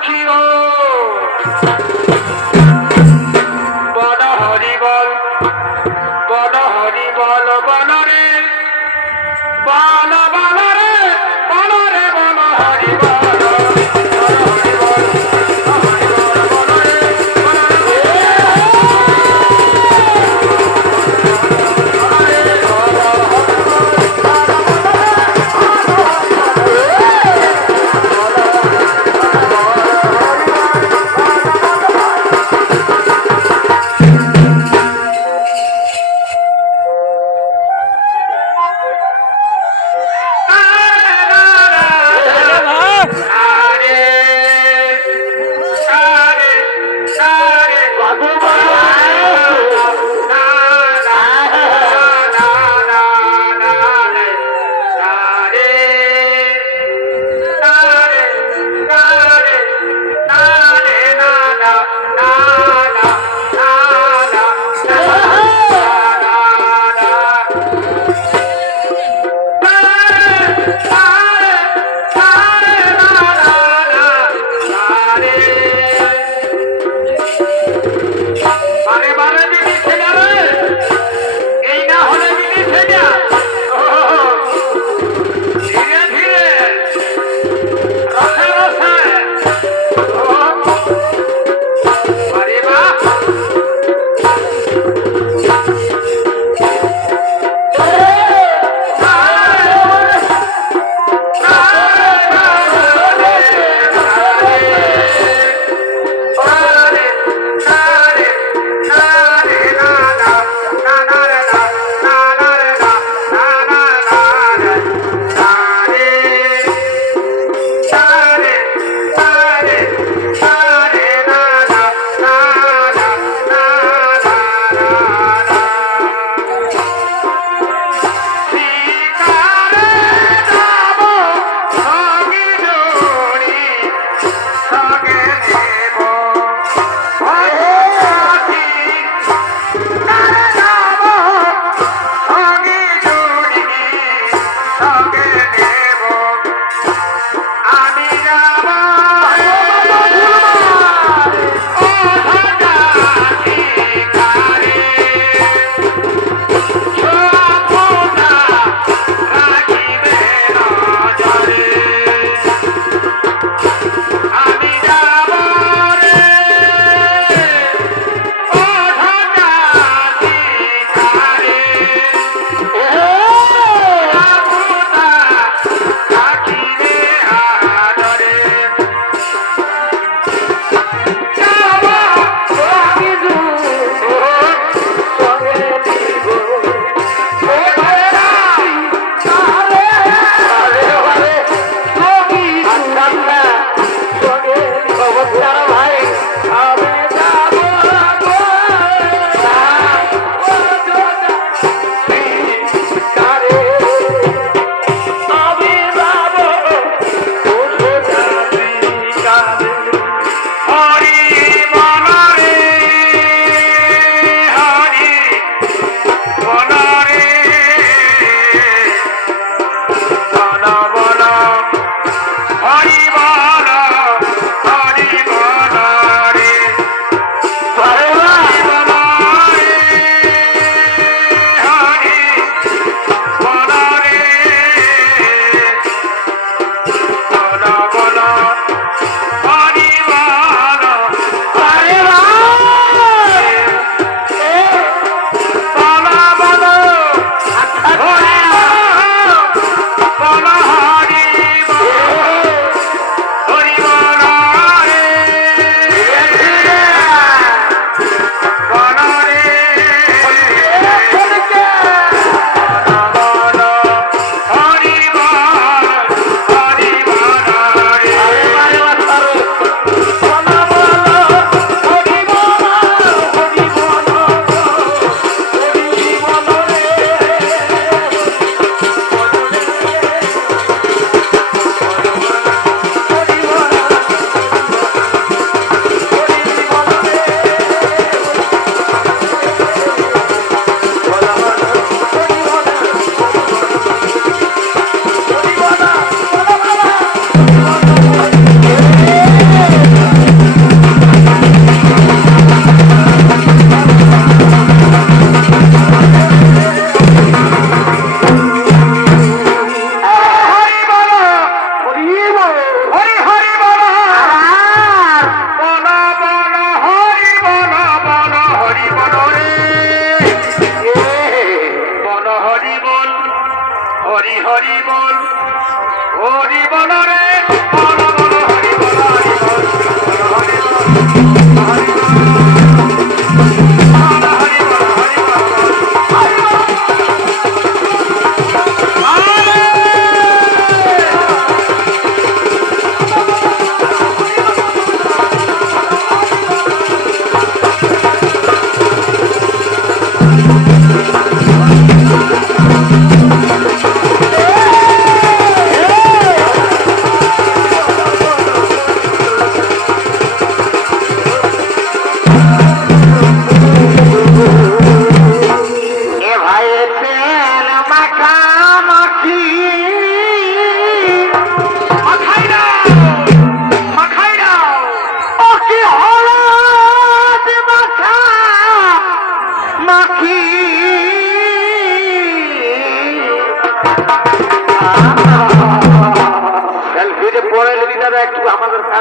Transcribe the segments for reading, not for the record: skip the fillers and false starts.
সখী ও বল হরি বল বল রে বল রে বল রে বল হরি বল হরি বল বল রে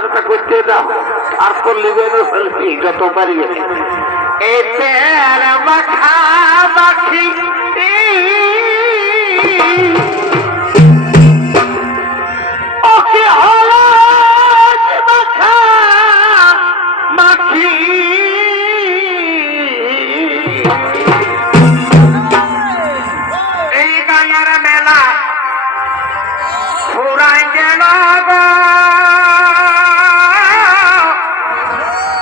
কাজটা করতে দাও আর করলি যত পারি এতে মাখা মাখি ওকে হলুদ মাখা মাখি এই গায়ের মেলা ফুরাই গেল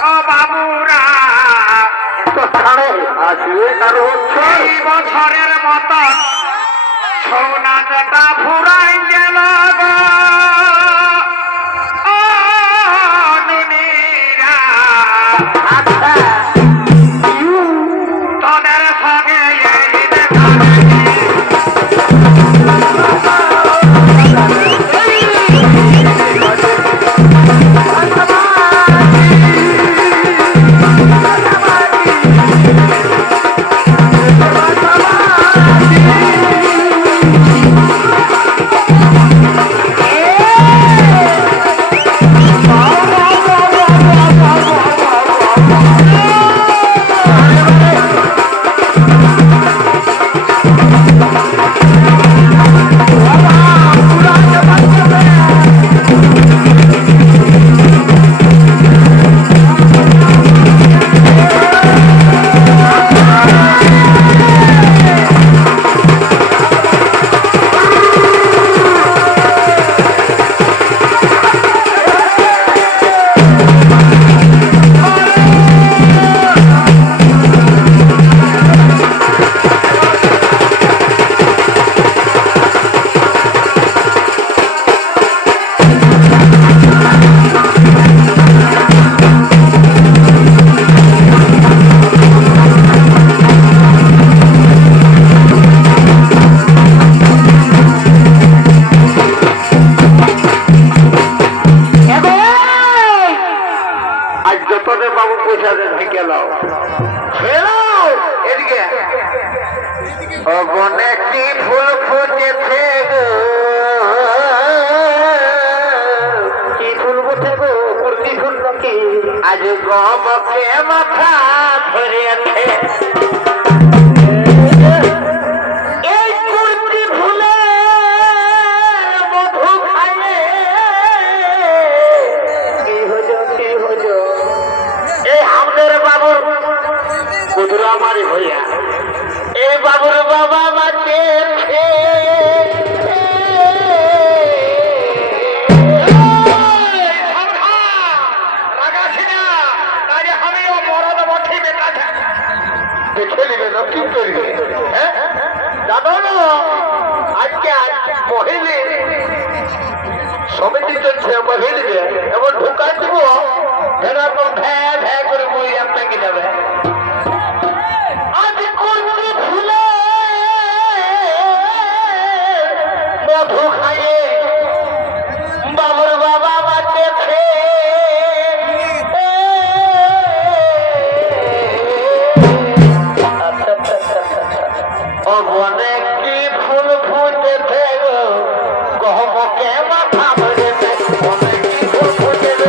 ও বাবুরা এই বছরের মতন ছৌনাচটা ফুরাই গেল ও নুনিরা তোদের সঙ্গে এই দেখা অনেকটি ফুল ফুটেছে গো কি ফুল ফুটে গো কুর্তি ফুল নাকি আজ গমকে মাথা ধরে আছে এই কুর্তি ফুলে মধু খাইলে কি হলো এই আমাদের বাবুর কুদরা মারি হইয়া এই বাবুর বাবা মাকে আজকে মহিলি সমিতি চলছে মহিলি এবার ঢুকা দিব ভেড়া তো ভ্যা ভ্যা করে বই আপনাকে যাবে মধু খাইয়ে বাবুর বাবা মাকে অনেক কি ফুল ফুটেছে গো গহমকে মাথা ধরেছে অনেক কি ফুল ফুটেছে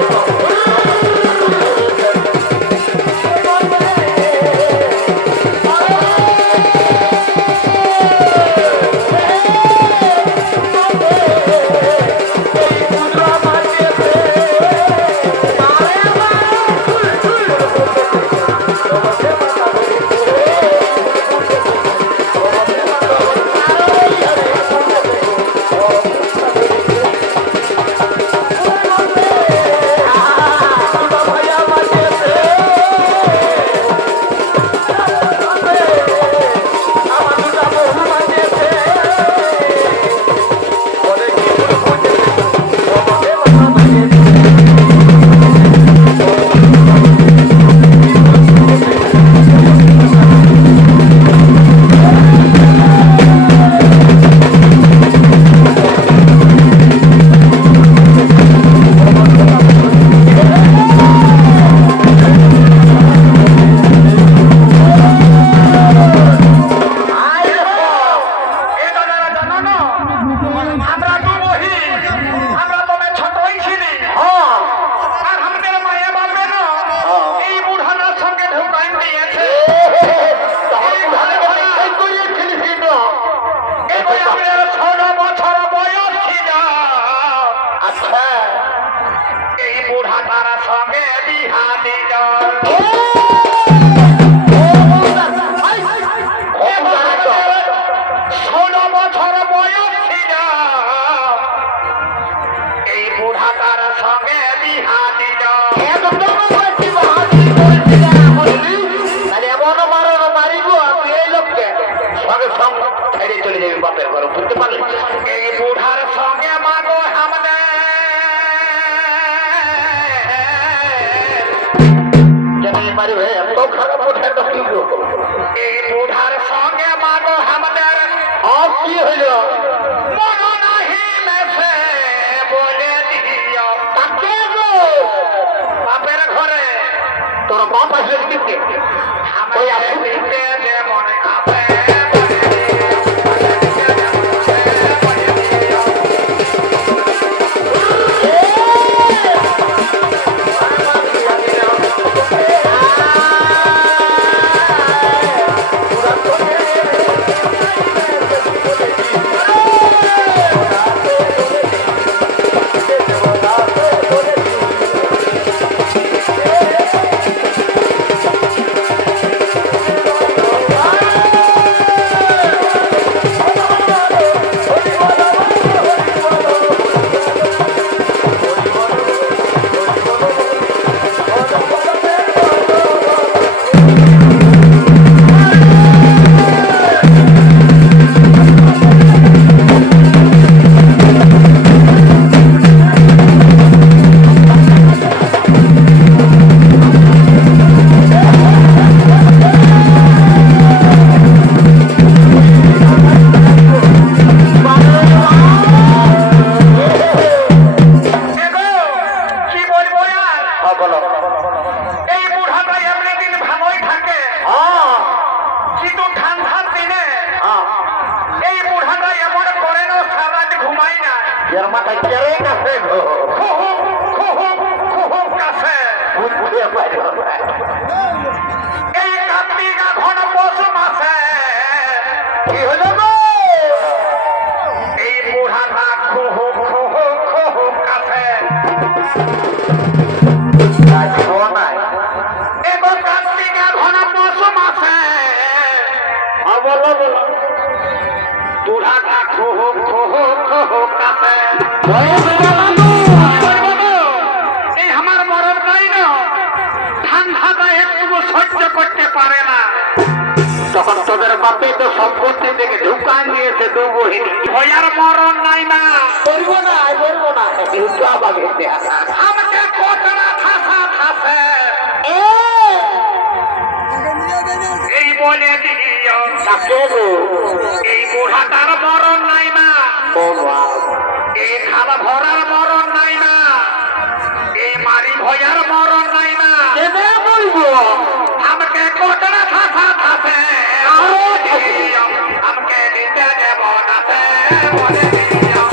বিহাদিল চলে যাবে বাপের ঘর বুঝতে পারলি এই বুড়ার সঙ্গে মাগো আমাদের মারিবে এত খারাপ ওঠে এই বুড়ার সঙ্গে মাগো আমাদের কি হইল মন নাহি মেসে বলে দিও তাকে গো বাপের ঘরে তোর বাপ আসলে দিকে যেমন খাবে আমার মরণ নাই না ঠান্ডাটা একটু সহ্য করতে পারে না তখন তোদের বাপে তো সম্পত্তি থেকে ঢুকা নিয়েছে দু বহিনী ভয়ার মরণ নাই না বলবো না বলবো না আমাকে কতটা ঠাসা ঠাসে এই বলে দিও এই বুড়াটার মরণ নাই না এই খালা ভরার মরণ নাই না এই মারি ভয়ার মরণ নাই না বলবো আমাকে কতটা ঠাসা ঠাসে আমাকে দিতে দেব নাতে বলে দিও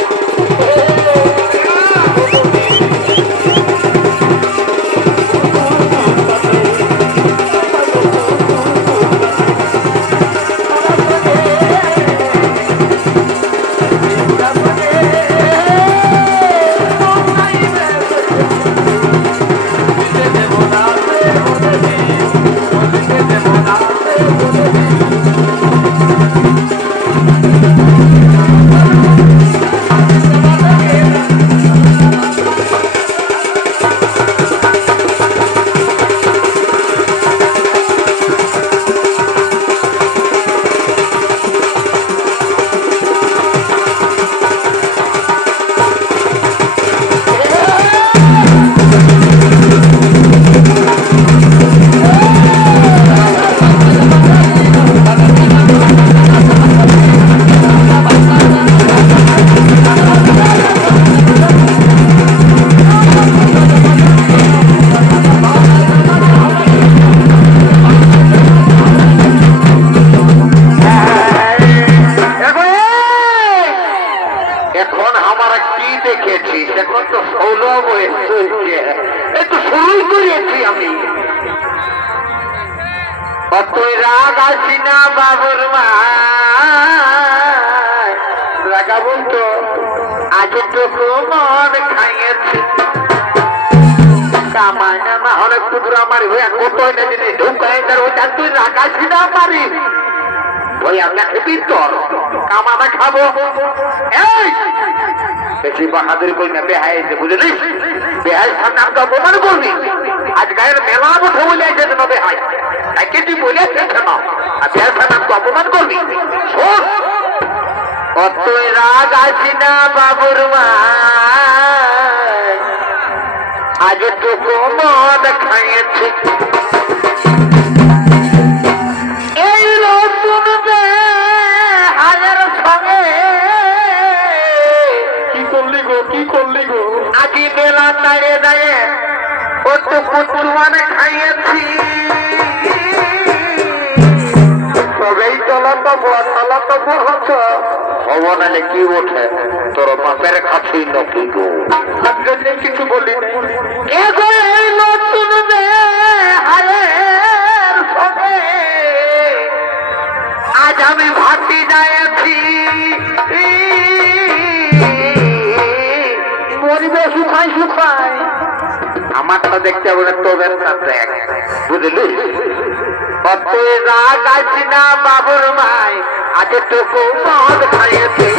বাবুর মা রাগাবুন তো আজ তো মন খাইয়েছে কামায় না হলে টুকরা মারি হয়ে কত না জিনিস ঢুকাই তার ওইটা তুই রাখাছি না পারি ওই আমি ভিতর কামাটা খাবো এই বেশি বাহাদুরি করি না বেহাই এসে বুঝলি বেহাই সামনে আমি তো অপমান করবি আজ গায়ের মেলা উঠে বলে এসে দেবো বেহাই তাকে তুই বলে এসেছে না আর বেহাই সামনে আমি তো অপমান করবি শোন অতই রাগ আছি না বাবুর মা আজ তোকে মদ খাইয়েছি এই নতুন হাজার সঙ্গে কি করলি গো আজি বেলা দাঁড়িয়ে দাঁড়িয়ে ও তো কুতুয়ানে খাইয়েছি তবেই চলাতো হতো হব নালে কি ওঠে তোর বাপের কাছেই নকি গো কিছু বলি এই নতুন হায়ের সঙ্গে আজ আমি ভাতি যাইছি মরিবে শুকাই আমারটা দেখতে হবে তোদের দেখ বুঝলি অত রাগ আছি না বাবুর ভাই আগে তোকে মদ খাইয়েছি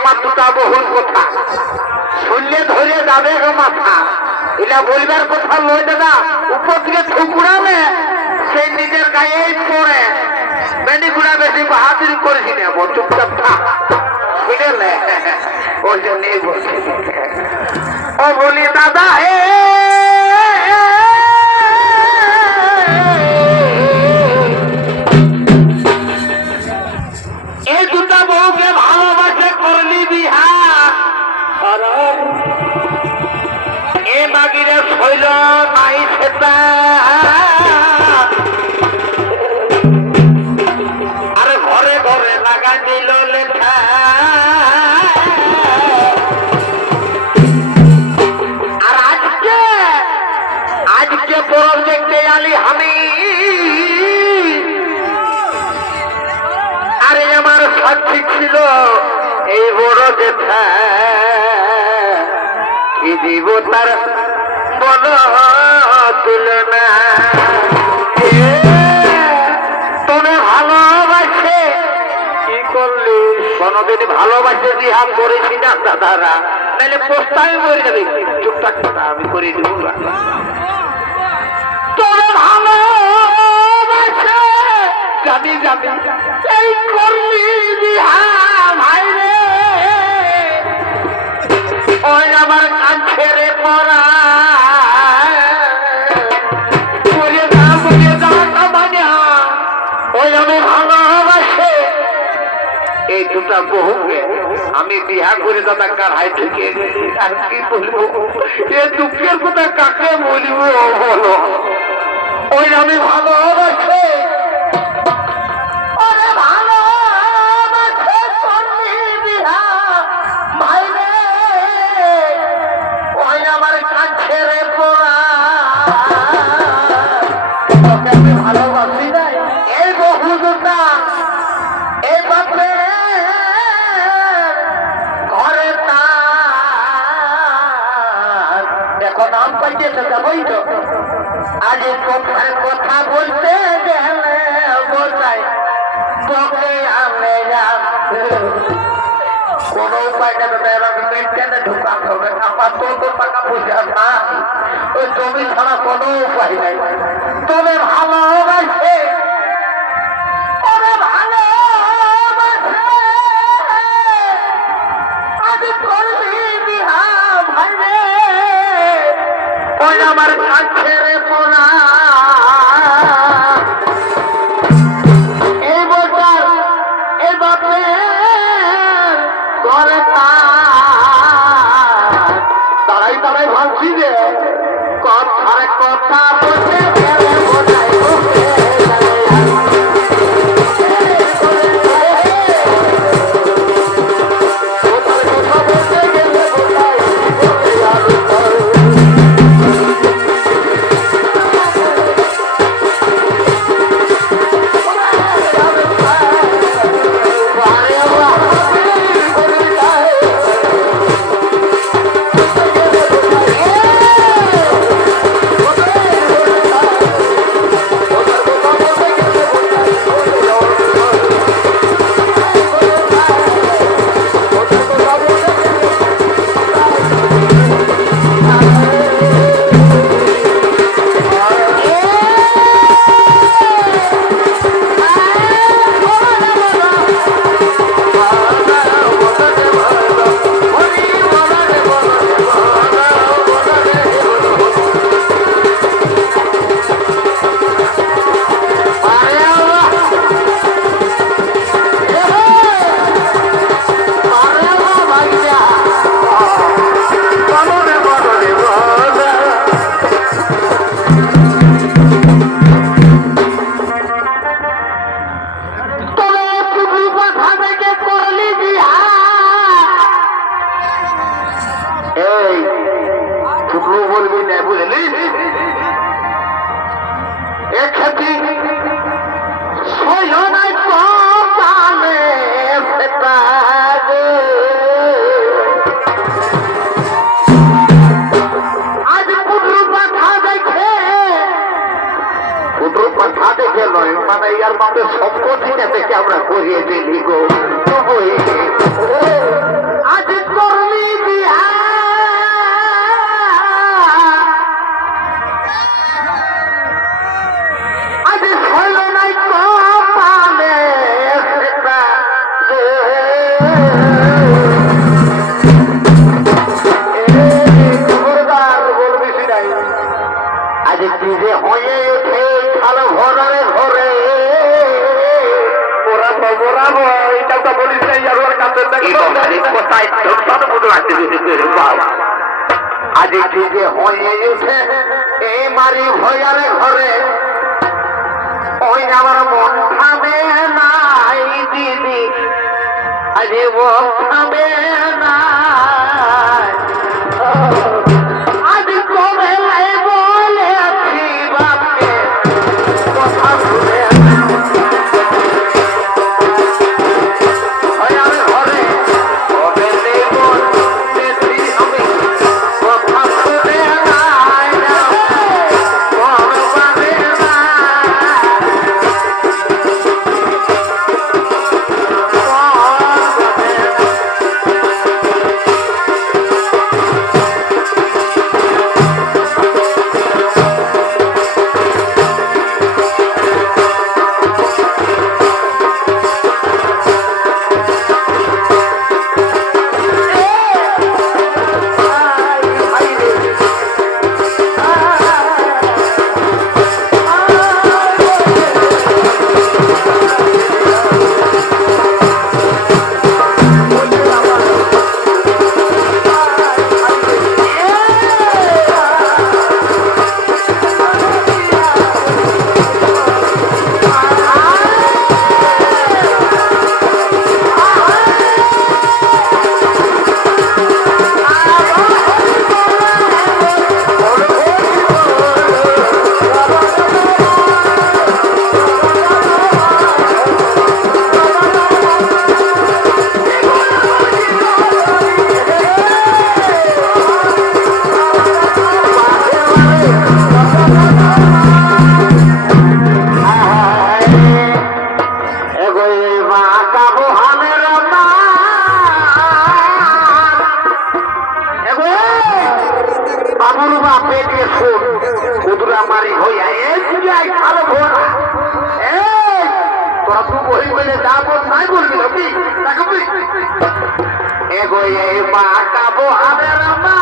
আমার দুটা বহুল কথা শুনলে ধরে যাবে মাথা এটা বলবার কথা লই দাদা উপর থেকে ঠুকুরালে সেই নিজের গায়েই পড়ে বেনিগুড়া বেশি বাহাদুরি করেছি না চুপচাপ থাক বুঝলে ওই জন্যই বলছি ও বলি দাদা এই দুটা বউকে ভালোবাসে করলি বিহা এ বাগিরে শৈল নাই সেটা আরে ঘরে ঘরে লাগা দিল লেখা আর আজকে পরব দেখতে আলি আমি আরে আমার সাক্ষী ছিল এই বড় জেঠা কি দিব তার বল তুলনা তুমি ভালোবাসে কি করলি কোনদিন ভালোবাসে বিহাম করেছি না দাদারা নাহলে পোস্তায় মরে যাবে চুপটাক আমি করে দিব তুমি ভালোবাসে জানি এই করলি বিহা ভাই রে ওই আমার কাছে রে পড়া ওই আমি ভালোবাসে এই দুটা বহুকে আমি বিহা করে দাদা কারাই ঢুকে আর কি বলবো এ দুঃখের কথা কাকে বলবো বলো ওই আমি ভালোবাসে আজ কোথায় কথা বলতে গেলে বোঝাই তোকে আমি কোন কোনো উপায় নেই দাদা, এরকম মেনটেনে ঢুকাতে হবে। আমার তো টাকা পয়সা নাই, ওই জমি ছাড়া কোনো উপায় নাই। তবে ভালো হয়েছে, আমার কাছে রে পোনা এই বছর এই বাপে ঘরে তারাই তারাই ভাবছি যে কথার কথা বলতে গেলে বোঝাই বলবি না, বুঝলি? এক্ষেত্রে সয়নায় কপালে আজ পুটুর পাঠা দেখে, পুটুর পাঠা দেখে নয়, মানে ইয়ার মাপে সম্পত্তিটা থেকে আমরা করিয়ে দিলি গো। আজ করলি বিহা, আজ যে হয়ে উঠে এই মারি ভয়ারে ঘরে, ওই আমার মন থামে নাই দিদি, আজ মন থামে নাই। আজ কবে বলেছি বাপকে কথা শুনে এগোয়ে বাঁকাবো হারের মা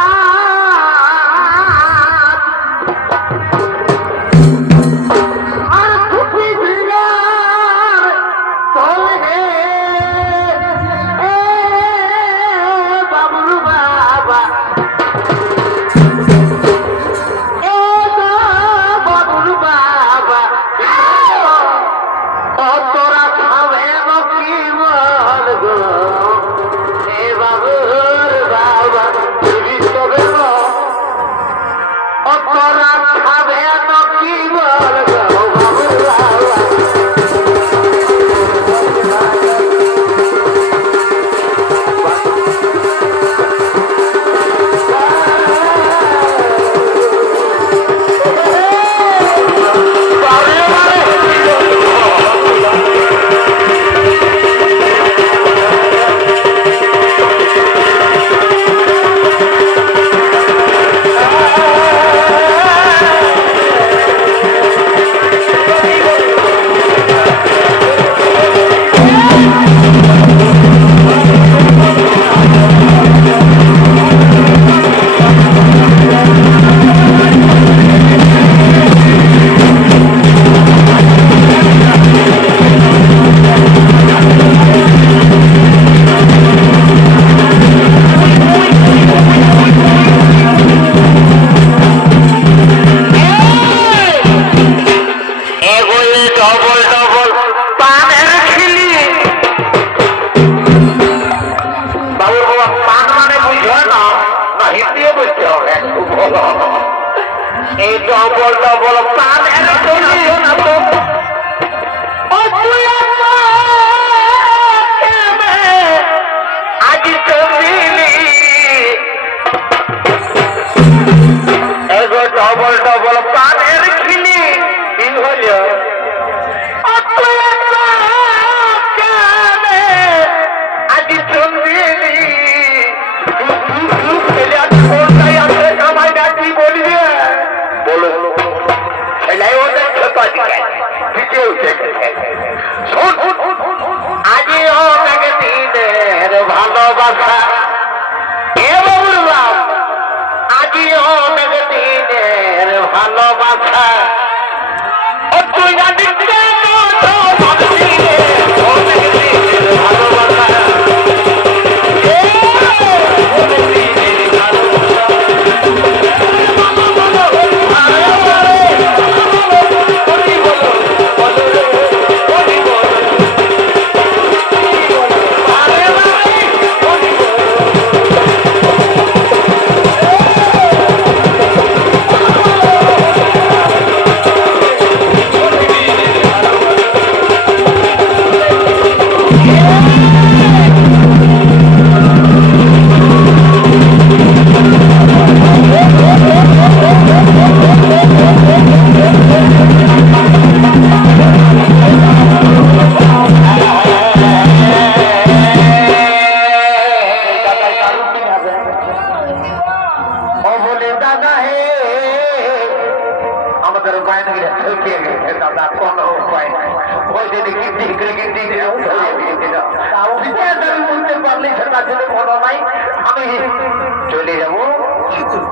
চলে যাবো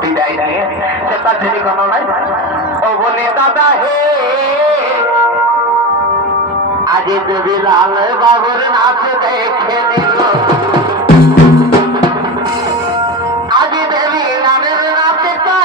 বিদায় নিয়ে সেটা যদি কোনো নাই ও বলে দাদা হে আজ দেবী লাল বাবুর নাচ দেখে নিল আজ দেবী লালের নাচটা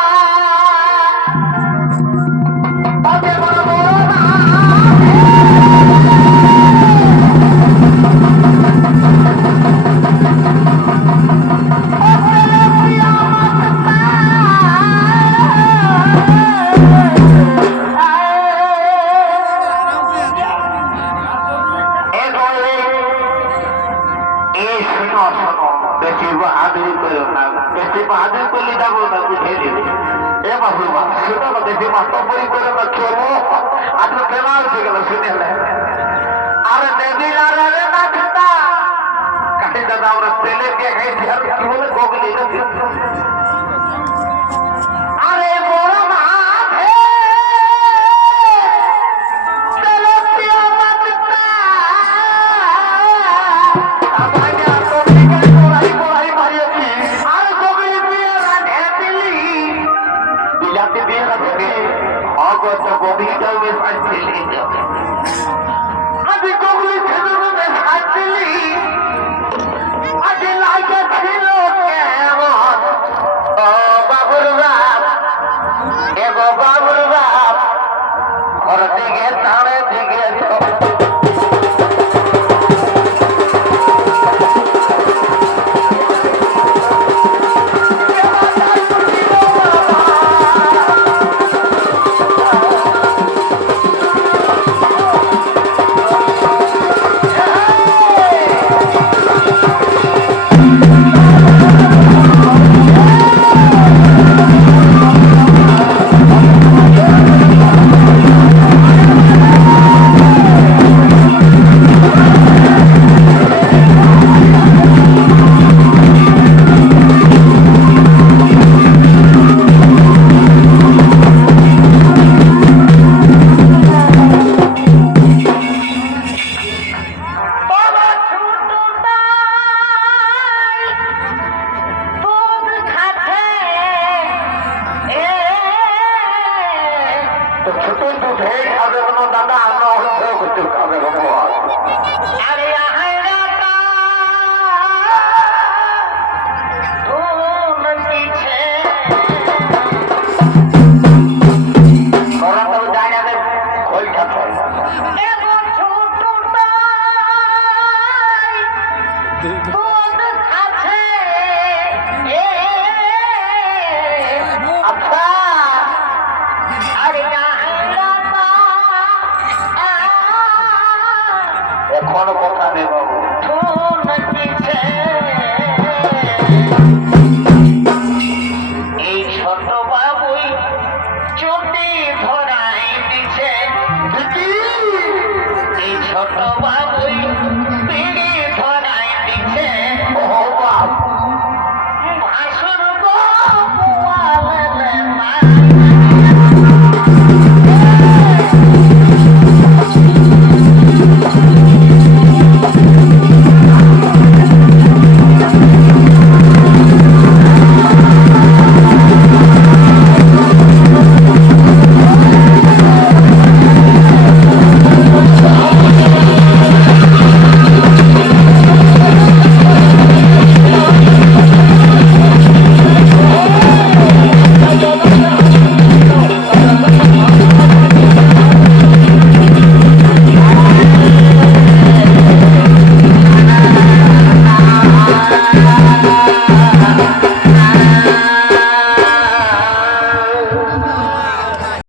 দুধে খাবে কোনো দাদা, আমরা অর্থ করতে খাবে ভগবান। আরে এখনো কথা নেই বাবু।